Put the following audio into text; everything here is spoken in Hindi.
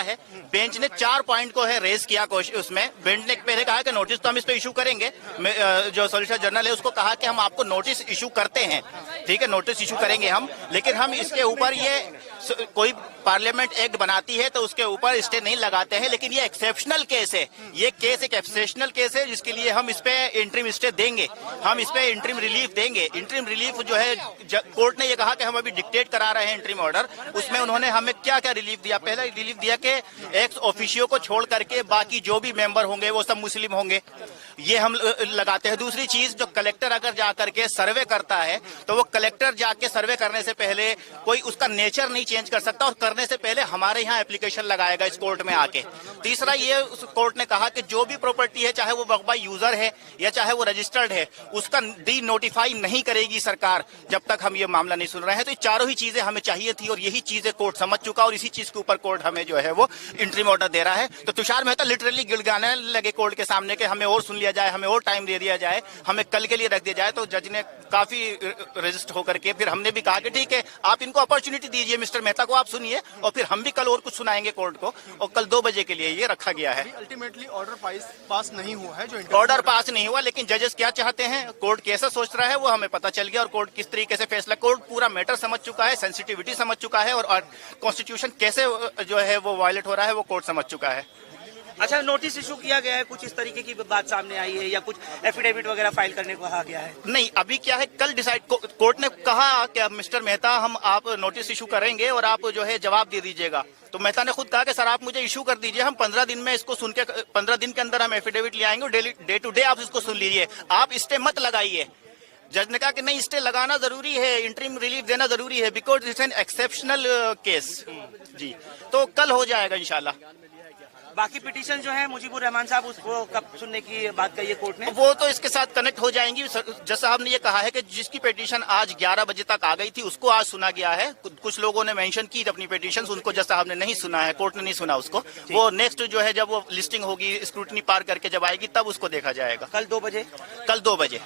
है। बेंच ने 4 पॉइंट को है रेज किया उसमें। बेंच ने पहले कहा कि नोटिस तो हम इस पे इशू करेंगे, जो सॉलिसिटर जनरल है उसको कहा कि हम आपको नोटिस इशू करते हैं, ठीक है, नोटिस इशू करेंगे हम, लेकिन हम इसके ऊपर ये कोई पार्लियामेंट एक्ट बनाती है तो उसके ऊपर स्टे नहीं लगाते हैं। लेकिन ये एक्सेप्शनल केस है, ये केस एक एक्सेप्शनल केस है जिसके लिए हम इस पे इंटरिम स्टे देंगे, हम इस पे इंटरिम रिलीफ देंगे। इंटरिम रिलीफ जो है कोर्ट ने ये कहा कि हम अभी डिक्टेट करा रहे हैं इंटरिम ऑर्डर, उसमें उन्होंने हमें क्या क्या रिलीफ दिया। पहला रिलीफ दिया कि एक्स ऑफिशियो को छोड़ करके बाकी जो भी मेंबर होंगे वो सब मुस्लिम होंगे, ये हम लगाते हैं। दूसरी चीज, जो कलेक्टर अगर जाकर के सर्वे करता है तो वो कलेक्टर जाके सर्वे करने से पहले कोई उसका नेचर नहीं चेंज कर सकता और करने से पहले हमारे यहाँ एप्लीकेशन लगाएगा इस कोर्ट में आके। तीसरा, ये उस कोर्ट ने कहा कि जो भी प्रॉपर्टी है, चाहे वो वक्फ बाय यूजर है या चाहे वो रजिस्टर्ड है, उसका डी नोटिफाई नहीं करेगी सरकार जब तक हम ये मामला नहीं सुन रहे हैं। तो ये चारों ही चीजें हमें चाहिए थी और यही चीजें कोर्ट समझ चुका और इसी चीज के ऊपर कोर्ट हमें जो है वो इंटरिम ऑर्डर दे रहा है। तो तुषार मेहता लिटरली गिड़गिड़ाने लगे कोर्ट के सामने कि हमें और सुन लिया जाए, हमें और टाइम दे दिया जाए, हमें कल के लिए रख दिया जाए। तो जज ने काफी रजिस्ट होकर के फिर हमने भी कहा कि ठीक है, आप इनको अपॉर्चुनिटी दीजिए, मिस्टर मेहता को आप सुनिए और फिर हम भी कल और कुछ सुनाएंगे कोर्ट को। और कल 2 बजे के लिए ये रखा गया है। अल्टीमेटली ऑर्डर पास नहीं हुआ है, जो ऑर्डर पास नहीं हुआ, लेकिन जजेस क्या चाहते हैं, कोर्ट कैसा सोच रहा है वो हमें पता चल गया और कोर्ट किस तरीके से फैसला, कोर्ट पूरा मैटर समझ चुका है, सेंसिटिविटी समझ चुका है और कॉन्स्टिट्यूशन कैसे जो है वो वायलेट हो रहा है वो कोर्ट समझ चुका है। अच्छा, नोटिस इशू किया गया है, कुछ इस तरीके की बात सामने आई है या कुछ एफिडेविट वगैरह फाइल करने को कहा गया है? नहीं, अभी क्या है, कल डिसाइड कोर्ट ने कहा कि मिस्टर मेहता हम आप नोटिस इशू करेंगे और आप जो है जवाब दे दीजिएगा। तो मेहता ने खुद कहा कि सर आप मुझे इशू कर दीजिए, हम 15 दिन में इसको सुन के 15 दिन के अंदर हम एफिडेविट ले आएंगे, डे टू डे आप इसको सुन लीजिए, आप स्टे मत लगाइए। जज ने कहा कि नहीं, स्टे लगाना जरूरी है, इंटरिम रिलीफ देना जरूरी है, because it's an exceptional case. जी, तो कल हो जाएगा इंशाल्लाह। बाकी पिटीशन जो है मुजीबुर रहमान साहब, उसको कब सुनने की बात कही है कोर्ट ने? वो तो इसके साथ कनेक्ट हो जाएंगी। जज साहब ने ये कहा है कि जिसकी पिटीशन आज 11 बजे तक आ गई थी उसको आज सुना गया है। कुछ लोगों ने मेंशन की अपनी पिटीशन, उनको जज साहब ने नहीं सुना है, कोर्ट ने नहीं सुना उसको। वो नेक्स्ट जो है जब वो लिस्टिंग होगी, स्क्रूटनी पार करके जब आएगी तब उसको देखा जाएगा। कल 2 बजे? कल 2 बजे।